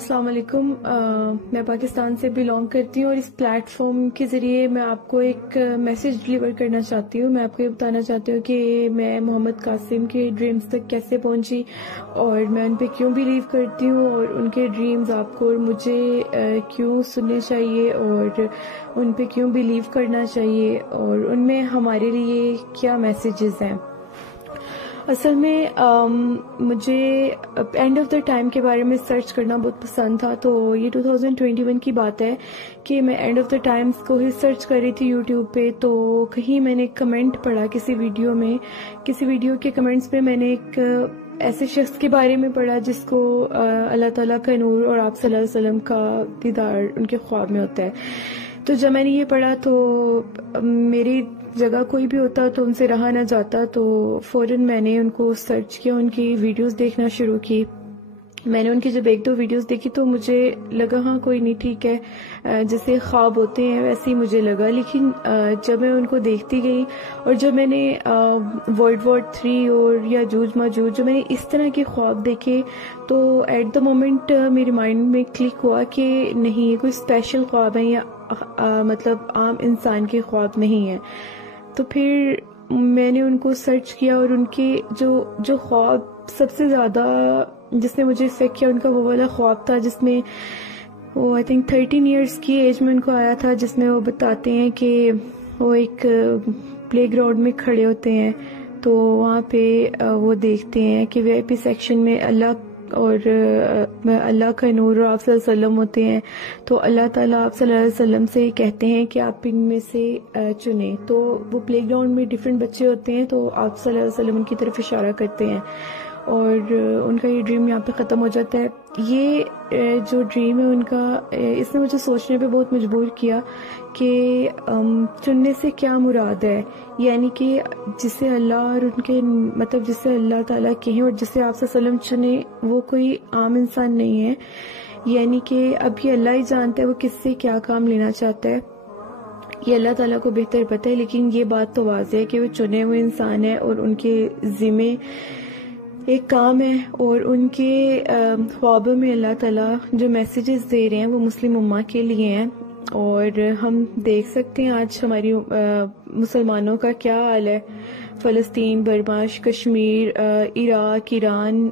السلام علیکم. میں پاکستان سے بلانگ کرتی ہوں اور اس پلیٹ فارم کے ذریعے میں آپ کو ایک میسج ڈلیور کرنا چاہتی ہوں. میں آپ کو یہ بتانا چاہتی ہوں کہ میں محمد قاسم کے ڈریمز تک کیسے پہنچی اور میں ان پہ کیوں بلیو کرتی ہوں اور ان کے ڈریمز آپ کو اور مجھے کیوں سننے چاہیے اور ان پہ کیوں بلیو کرنا چاہیے اور ان میں ہمارے لیے کیا میسیجز ہیں. اصل میں مجھے اینڈ آف دا ٹائم کے بارے میں سرچ کرنا بہت پسند تھا. تو یہ 2021 کی بات ہے کہ میں اینڈ آف دا ٹائمز کو ہی سرچ کر رہی تھی یوٹیوب پہ. تو کہیں میں نے کمنٹ پڑھا کسی ویڈیو کے کمنٹس پہ میں نے ایک ایسے شخص کے بارے میں پڑھا جس کو اللہ تعالیٰ کا نور اور آپ صلی اللہ علیہ وسلم کا دیدار ان کے خواب میں ہوتا ہے. تو جب میں نے یہ پڑھا تو میری جگہ کوئی بھی ہوتا تو ان سے رہا نہ جاتا. تو فوراً میں نے ان کو سرچ کیا, ان کی ویڈیوز دیکھنا شروع کی. میں نے ان کی جب ایک دو ویڈیوز دیکھی تو مجھے لگا ہاں کوئی نہیں ٹھیک ہے, جیسے خواب ہوتے ہیں ویسے ہی مجھے لگا. لیکن جب میں ان کو دیکھتی گئی اور جب میں نے ورلڈ وار 3 اور یا جوج ماجوج جو میں نے اس طرح کے خواب دیکھے تو ایٹ دا مومنٹ میرے مائنڈ میں کلک ہوا کہ نہیں یہ کوئی اسپیشل خواب ہے یا مطلب عام انسان کے خواب نہیں ہے. تو پھر میں نے ان کو سرچ کیا اور ان کے جو خواب سب سے زیادہ جس نے مجھے افیکٹ کیا ان کا وہ والا خواب تھا جس میں وہ آئی تھنک 13 ایئرس کی ایج میں ان کو آیا تھا, جس میں وہ بتاتے ہیں کہ وہ ایک پلے گراؤنڈ میں کھڑے ہوتے ہیں تو وہاں پہ وہ دیکھتے ہیں کہ وی آئی پی سیکشن میں اللہ کا نور اور آپ صلی اللہ علیہ وسلم ہوتے ہیں. تو اللہ تعالیٰ آپ صلی اللہ علیہ وسلم سے کہتے ہیں کہ آپ ان میں سے چنیں. تو وہ پلے گراؤنڈ میں ڈفرینٹ بچے ہوتے ہیں تو آپ صلی اللہ علیہ وسلم ان کی طرف اشارہ کرتے ہیں اور ان کا یہ ڈریم یہاں پہ ختم ہو جاتا ہے. یہ جو ڈریم ہے ان کا, اس نے مجھے سوچنے پہ بہت مجبور کیا کہ چننے سے کیا مراد ہے. یعنی کہ جسے اللہ اور ان کے مطلب جسے اللہ تعالیٰ کہیں اور جسے آپ صلی اللہ علیہ وسلم چنے وہ کوئی عام انسان نہیں ہے. یعنی کہ اب یہ اللہ ہی جانتا ہے وہ کس سے کیا کام لینا چاہتا ہے, یہ اللہ تعالیٰ کو بہتر پتہ ہے. لیکن یہ بات تو واضح ہے کہ وہ چنے ہوئے انسان ہیں اور ان کے ذمے ایک کام ہے اور ان کے خوابوں میں اللہ تعالیٰ جو میسیجز دے رہے ہیں وہ مسلم امہ کے لیے ہیں. اور ہم دیکھ سکتے ہیں آج ہماری مسلمانوں کا کیا حال ہے. فلسطین, برما, کشمیر, عراق, ایران,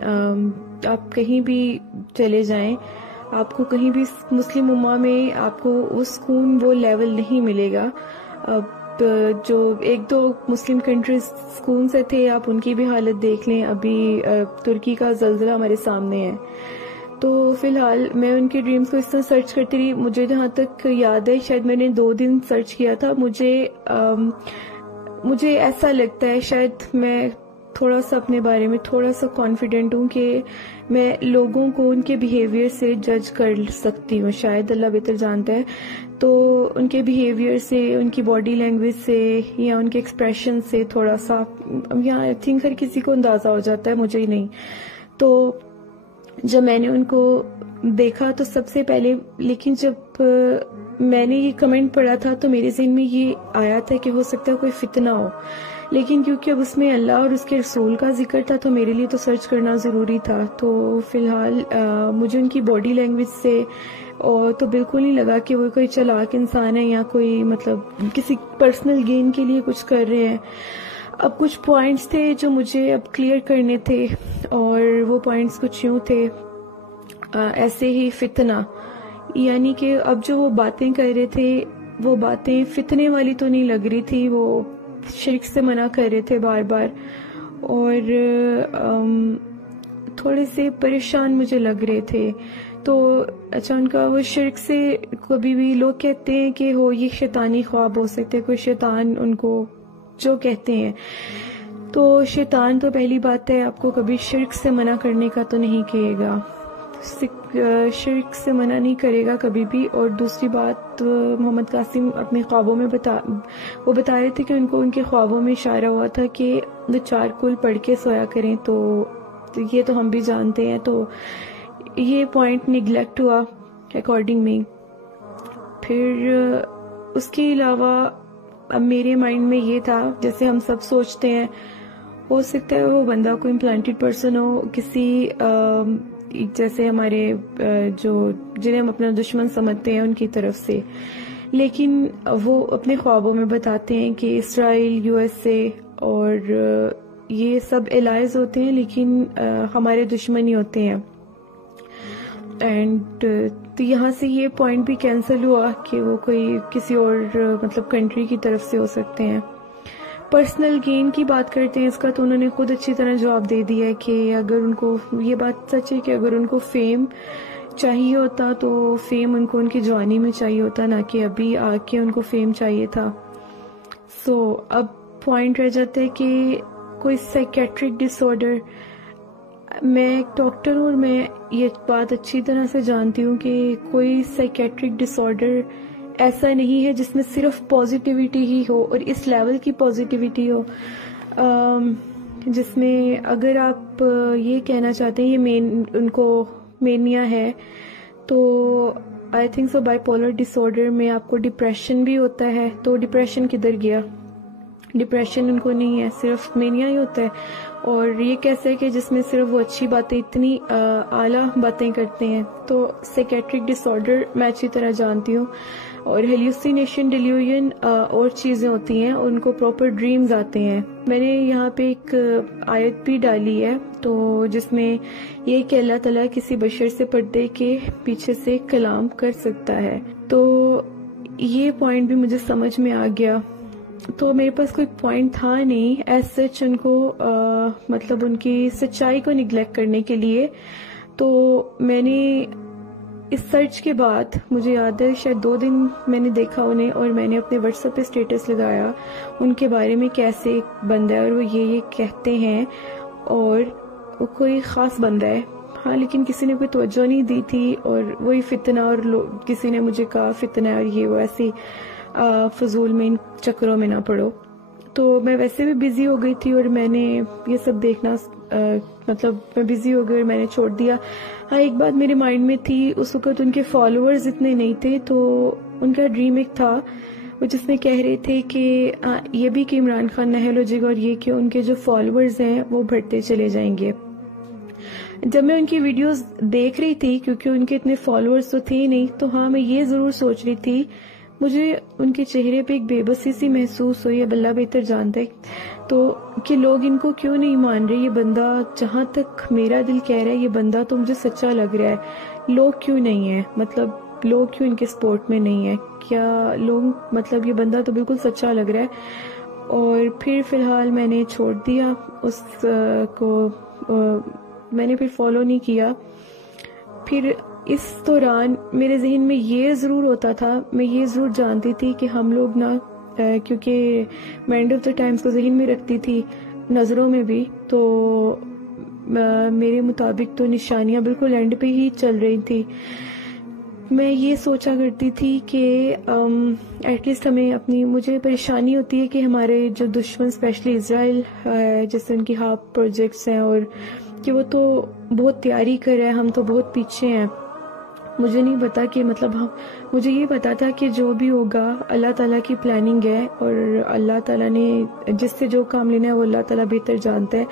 آپ کہیں بھی چلے جائیں آپ کو کہیں بھی مسلم امہ میں آپ کو اس سکون وہ لیول نہیں ملے گا. اب جو ایک دو مسلم کنٹریز سکون سے تھے آپ ان کی بھی حالت دیکھ لیں. ابھی ترکی کا زلزلہ ہمارے سامنے ہے. تو فی الحال میں ان کے ڈریمز کو اس طرح سرچ کرتی رہی. مجھے جہاں تک یاد ہے شاید میں نے 2 دن سرچ کیا تھا. مجھے ایسا لگتا ہے شاید میں تھوڑا سا اپنے بارے میں تھوڑا سا کانفیڈنٹ ہوں کہ میں لوگوں کو ان کے بیہیویئر سے جج کر سکتی ہوں. شاید اللہ بہتر جانتا ہے. تو ان کے بیہیویئر سے, ان کی باڈی لینگویج سے یا ان کے ایکسپریشن سے تھوڑا سا یا آئی تھنک ہر کسی کو اندازہ ہو جاتا ہے, مجھے ہی نہیں. تو جب میں نے ان کو دیکھا تو سب سے پہلے, لیکن جب میں نے یہ کمنٹ پڑھا تھا تو میرے ذہن میں یہ آیا تھا کہ ہو سکتا ہے کوئی فتنہ ہو. لیکن کیونکہ اب اس میں اللہ اور اس کے رسول کا ذکر تھا تو میرے لیے تو سرچ کرنا ضروری تھا. تو فی الحال مجھے ان کی باڈی لینگویج سے اور تو بالکل نہیں لگا کہ وہ کوئی چلاک انسان ہے یا کوئی مطلب کسی پرسنل گین کے لیے کچھ کر رہے ہیں. اب کچھ پوائنٹس تھے جو مجھے اب کلیئر کرنے تھے اور وہ پوائنٹس کچھ یوں تھے. ایسے ہی فتنہ, یعنی کہ اب جو وہ باتیں کر رہے تھے وہ باتیں فتنے والی تو نہیں لگ رہی تھی, وہ شرک سے منع کر رہے تھے بار بار اور تھوڑے سے پریشان مجھے لگ رہے تھے. تو اچھا ان کا وہ شرک سے کبھی بھی لوگ کہتے ہیں کہ ہو یہ شیطانی خواب ہو سکتے, کوئی شیطان ان کو جو کہتے ہیں. تو شیطان تو پہلی بات ہے آپ کو کبھی شرک سے منع کرنے کا تو نہیں کہے گا, شرک سے منع نہیں کرے گا کبھی بھی. اور دوسری بات محمد قاسم اپنے خوابوں میں وہ بتا رہے تھے کہ ان کو ان کے خوابوں میں اشارہ ہوا تھا کہ وہ 4 کل پڑھ کے سویا کریں. تو یہ تو ہم بھی جانتے ہیں. تو یہ پوائنٹ نگلیکٹ ہوا اکارڈنگ می. پھر اس کے علاوہ اب میرے مائنڈ میں یہ تھا جیسے ہم سب سوچتے ہیں ہو سکتا ہے وہ بندہ کوئی امپلانٹڈ پرسن ہو, کسی جیسے ہمارے جو جنہیں ہم اپنا دشمن سمجھتے ہیں ان کی طرف سے، لیکن وہ اپنے خوابوں میں بتاتے ہیں کہ اسرائیل، یو ایس اے اور یہ سب الائز ہوتے ہیں لیکن ہمارے دشمن ہی ہوتے ہیں. اینڈ تو یہاں سے یہ پوائنٹ بھی کینسل ہوا کہ وہ کوئی کسی اور مطلب کنٹری کی طرف سے ہو سکتے ہیں. پرسنل گین کی بات کرتے ہیں اس کا، تو انہوں نے خود اچھی طرح جواب دے دیا کہ اگر ان کو، یہ بات سچ ہے کہ اگر ان کو فیم چاہیے ہوتا تو فیم ان کو ان کی جوانی میں چاہیے ہوتا، نہ کہ ابھی آ کے ان کو فیم چاہیے تھا. سو اب پوائنٹ رہ جاتا ہے کہ کوئی سائیکیٹرک ڈس آرڈر، میں ایک ڈاکٹر ہوں اور میں یہ بات اچھی طرح سے جانتی ہوں کہ کوئی سائیکیٹرک ڈس آرڈر ایسا نہیں ہے جس میں صرف پازیٹیوٹی ہی ہو اور اس لیول کی پازیٹیوٹی ہو جس میں اگر آپ یہ کہنا چاہتے ہیں یہ ان کو مینیا ہے، تو I think so bipolar disorder میں آپ کو ڈپریشن بھی ہوتا ہے. تو ڈپریشن کدھر گیا؟ ڈپریشن ان کو نہیں ہے، صرف مینیا ہی ہوتا ہے. اور یہ کیسے کہ جس میں صرف وہ اچھی باتیں، اتنی اعلیٰ باتیں کرتے ہیں. تو سائیکیٹرک ڈس آرڈر میں اچھی طرح جانتی ہوں. اور ہیلوسینیشن، ڈیلیوژن اور چیزیں ہوتی ہیں، ان کو پراپر ڈریمز آتے ہیں. میں نے یہاں پہ ایک آیت بھی ڈالی ہے تو جس میں یہ کہ اللہ تعالیٰ کسی بشر سے پردے کے پیچھے سے کلام کر سکتا ہے. تو یہ پوائنٹ بھی مجھے سمجھ میں آ گیا. تو میرے پاس کوئی پوائنٹ تھا نہیں ایز سچ ان کو مطلب ان کی سچائی کو نگلیکٹ کرنے کے لیے. تو میں نے اس سرچ کے بعد، مجھے یاد ہے شاید 2 دن میں نے دیکھا انہیں، اور میں نے اپنے واٹس ایپ پہ اسٹیٹس لگایا ان کے بارے میں کیسے ایک بندہ ہے اور وہ یہ کہتے ہیں، اور وہ کوئی خاص بندہ ہے. ہاں لیکن کسی نے کوئی توجہ نہیں دی تھی، اور وہی فتنہ، اور کسی نے مجھے کہا فتنہ اور یہ وہ، ایسی فضول میں ان چکروں میں نہ پڑو. تو میں ویسے بھی بزی ہو گئی تھی اور میں نے یہ سب دیکھنا مطلب میں بزی ہو گئی اور میں نے چھوڑ دیا. ہاں ایک بات میرے مائنڈ میں تھی اس وقت، ان کے فالوورز اتنے نہیں تھے، تو ان کا ڈریم ایک تھا وہ جس میں کہہ رہے تھے کہ یہ بھی کہ عمران خان نااہل ہو جائے گا، اور یہ کہ ان کے جو فالوورز ہیں وہ بڑھتے چلے جائیں گے. جب میں ان کی ویڈیوز دیکھ رہی تھی، کیونکہ ان کے اتنے فالوورز تو تھے نہیں، تو ہاں میں یہ ضرور سوچ رہی تھی، مجھے ان کے چہرے پہ ایک بے بسی سی محسوس ہوئی. اب اللہ بہتر جانتا ہے تو کہ لوگ ان کو کیوں نہیں مان رہے. یہ بندہ، جہاں تک میرا دل کہہ رہا ہے، یہ بندہ تو مجھے سچا لگ رہا ہے. لوگ کیوں نہیں ہیں، مطلب لوگ کیوں ان کے سپورٹ میں نہیں ہیں؟ کیا لوگ، مطلب یہ بندہ تو بالکل سچا لگ رہا ہے. اور پھر فی الحال میں نے چھوڑ دیا اس کو، میں نے پھر فالو نہیں کیا. پھر اس دوران میرے ذہن میں یہ ضرور ہوتا تھا، میں یہ ضرور جانتی تھی کہ ہم لوگ نا، کیونکہ میں اینڈ آف دا ٹائمز کو ذہن میں رکھتی تھی، نظروں میں بھی، تو میرے مطابق تو نشانیاں بالکل اینڈ پہ ہی چل رہی تھی. میں یہ سوچا کرتی تھی کہ ایٹ لیسٹ ہمیں اپنی، مجھے پریشانی ہوتی ہے کہ ہمارے جو دشمن اسپیشلی اسرائیل، جیسے ان کی ہاپ پروجیکٹس ہیں، اور کہ وہ تو بہت تیاری کر رہے ہیں، ہم تو بہت پیچھے ہیں. مجھے نہیں پتا کہ مطلب مجھے یہ پتا تھا کہ جو بھی ہوگا اللہ تعالیٰ کی پلاننگ ہے، اور اللہ تعالیٰ نے جس سے جو کام لینا ہے وہ اللہ تعالیٰ بہتر جانتا ہے.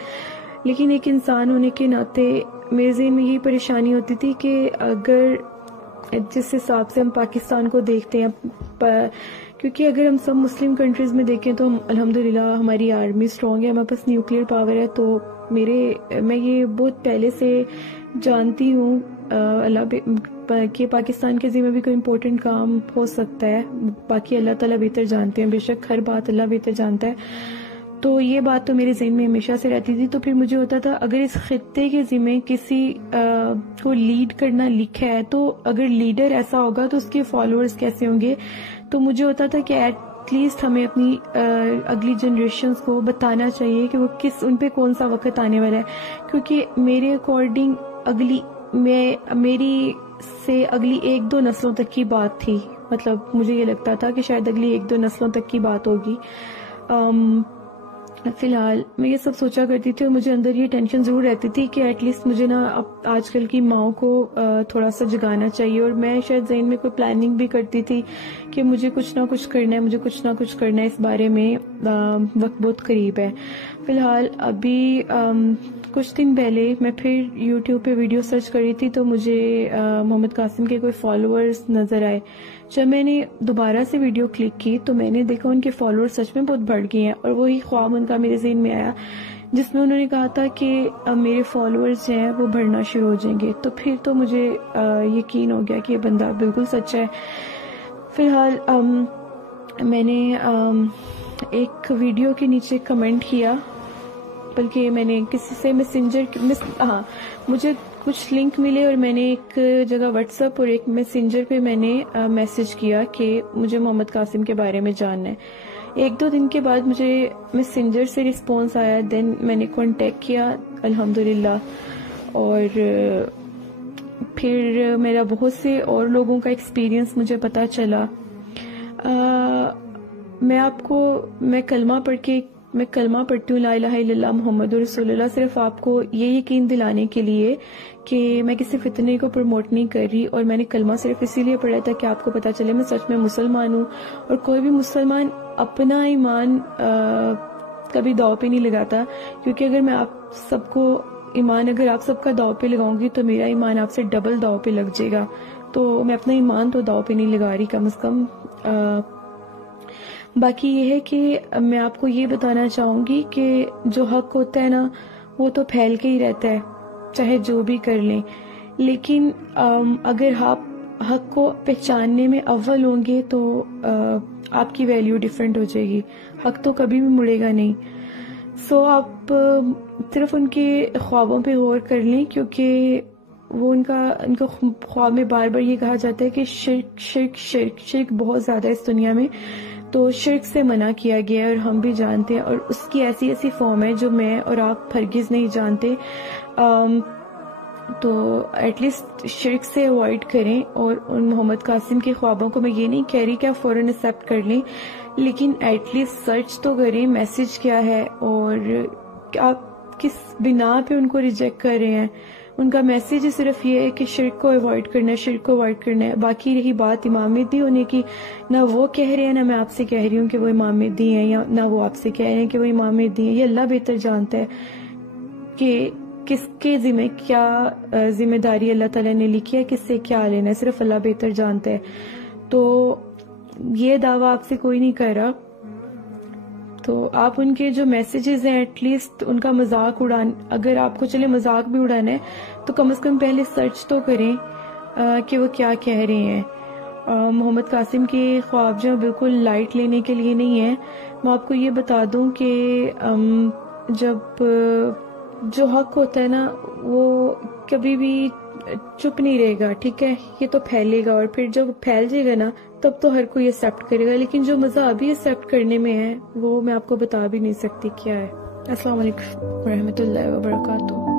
لیکن ایک انسان ہونے کے ناطے میرے ذہن میں یہی پریشانی ہوتی تھی کہ اگر جس حساب سے ہم پاکستان کو دیکھتے ہیں، کیونکہ اگر ہم سب مسلم کنٹریز میں دیکھیں تو الحمدللہ ہماری آرمی اسٹرانگ ہے، ہمارے پاس نیوکلیئر پاور ہے. تو میں یہ بہت پہلے سے جانتی ہوں کہ پاکستان کے ذمہ بھی کوئی امپورٹنٹ کام ہو سکتا ہے. باقی اللہ تعالیٰ بہتر جانتے ہیں، بے شک ہر بات اللہ بہتر جانتا ہے. تو یہ بات تو میرے ذہن میں ہمیشہ سے رہتی تھی. تو پھر مجھے ہوتا تھا اگر اس خطے کے ذمہ کسی کو لیڈ کرنا لکھا ہے، تو اگر لیڈر ایسا ہوگا تو اس کے فالوورز کیسے ہوں گے. تو مجھے ہوتا تھا کہ ایٹ لیسٹ ہمیں اپنی اگلی جنریشنز کو بتانا چاہیے کہ وہ ان پہ کون سا وقت آنے والا ہے. کیونکہ میرے اکارڈنگ میری سے اگلی 1-2 نسلوں تک کی بات تھی. مطلب مجھے یہ لگتا تھا کہ شاید اگلی 1-2 نسلوں تک کی بات ہوگی. فی الحال میں یہ سب سوچا کرتی تھی اور مجھے اندر یہ ٹینشن ضرور رہتی تھی کہ ایٹ لیسٹ مجھے نا اب آج کل کی ماؤں کو تھوڑا سا جگانا چاہیے، اور میں شاید ذہن میں کوئی پلاننگ بھی کرتی تھی کہ مجھے کچھ نہ کچھ کرنا ہے، مجھے کچھ نہ کچھ کرنا ہے، اس بارے میں وقت بہت قریب ہے۔ فی الحال ابھی کچھ دن پہلے میں پھر یوٹیوب پہ ویڈیو سرچ کری تھی تو مجھے محمد قاسم کے کوئی فالوورز نظر آئے۔ جب میں نے دوبارہ سے ویڈیو کلک کی تو میں نے دیکھا ان کے فالوور سچ میں بہت بڑھ گئے ہیں، اور وہی خواب ان کا میرے ذہن میں آیا جس میں انہوں نے کہا تھا کہ میرے فالوورز ہیں وہ بڑھنا شروع ہو جائیں گے۔ تو پھر تو مجھے یقین ہو گیا کہ یہ بندہ بالکل سچ ہے۔ فی الحال میں نے ایک ویڈیو کے نیچے کمنٹ کیا، بلکہ میں نے کسی سے مجھے کچھ لنک ملے اور میں نے ایک جگہ واٹس ایپ اور ایک میسنجر پہ میں نے میسج کیا کہ مجھے محمد قاسم کے بارے میں جاننا ہے۔ ایک دو دن کے بعد مجھے میسنجر سے رسپانس آیا، دین میں نے کانٹیکٹ کیا الحمدللہ، اور پھر میرا بہت سے اور لوگوں کا ایکسپیرینس مجھے پتا چلا۔ میں کلمہ پڑھتی ہوں، لا الہ الا اللہ محمد رسول اللہ، صرف آپ کو یہ یقین دلانے کے لیے کہ میں کسی فتنے کو پروموٹ نہیں کر رہی، اور میں نے کلمہ صرف اسی لیے پڑھا تھا کہ آپ کو پتا چلے میں سچ میں مسلمان ہوں، اور کوئی بھی مسلمان اپنا ایمان کبھی داؤ پہ نہیں لگاتا، کیونکہ اگر میں آپ سب کو ایمان اگر آپ سب کا داؤ پہ لگاؤں گی تو میرا ایمان آپ سے ڈبل داؤ پہ لگ جائے گا، تو میں اپنا ایمان تو داؤ پہ نہیں لگا رہی کم از کم۔ باقی یہ ہے کہ میں آپ کو یہ بتانا چاہوں گی کہ جو حق ہوتا ہے نا وہ تو پھیل کے ہی رہتا ہے، چاہے جو بھی کر لیں، لیکن اگر آپ حق کو پہچاننے میں اول ہوں گے تو آپ کی ویلیو ڈیفرنٹ ہو جائے گی، حق تو کبھی بھی مڑے گا نہیں۔ سو آپ صرف ان کے خوابوں پہ غور کر لیں، کیونکہ وہ ان کا خواب میں بار بار یہ کہا جاتا ہے کہ شرک شرک شرک شرک بہت زیادہ ہے اس دنیا میں، تو شرک سے منع کیا گیا ہے، اور ہم بھی جانتے ہیں، اور اس کی ایسی ایسی فارم ہے جو میں اور آپ ہرگز نہیں جانتے۔ تو ایٹ لیسٹ شرک سے اوائڈ کریں، اور ان محمد قاسم کے خوابوں کو میں یہ نہیں کہہ رہی کہ آپ فوراً ایکسیپٹ کر لیں، لیکن ایٹ لیسٹ سرچ تو کریں میسج کیا ہے اور آپ کس بنا پہ ان کو ریجیکٹ کر رہے ہیں۔ ان کا میسج ہی صرف یہ ہے کہ شرک کو اوائڈ کرنا ہے، شرک کو اوائڈ کرنا ہے۔ باقی رہی بات امام مہدی ہونے کی، نہ وہ کہہ رہے ہیں نہ میں آپ سے کہہ رہی ہوں کہ وہ امام مہدی ہیں، یا نہ وہ آپ سے کہہ رہے ہیں کہ وہ امام مہدی ہیں۔ یہ اللہ بہتر جانتا ہے کہ کس کے ذمہ کیا ذمہ داری اللہ تعالیٰ نے لکھی ہے، کس سے کیا لینا ہے، صرف اللہ بہتر جانتا ہے۔ تو یہ دعویٰ آپ سے کوئی نہیں کر رہا، تو آپ ان کے جو میسیجز ہیں ایٹ لیسٹ ان کا مذاق اڑان، اگر آپ کو چلے مذاق بھی اڑانا ہے تو کم از کم پہلے سرچ تو کریں کہ وہ کیا کہہ رہے ہیں۔ محمد قاسم کے خواب جو بالکل لائٹ لینے کے لیے نہیں ہیں۔ میں آپ کو یہ بتا دوں کہ جب جو حق ہوتا ہے نا وہ کبھی بھی چپ نہیں رہے گا، ٹھیک ہے، یہ تو پھیلے گا، اور پھر جب پھیل جائے گا نا تب تو ہر کوئی ایکسیپٹ کرے گا، لیکن جو مزہ ابھی ایکسیپٹ کرنے میں ہے وہ میں آپ کو بتا بھی نہیں سکتی کیا ہے۔ السلام علیکم ورحمۃ اللہ وبرکاتہ۔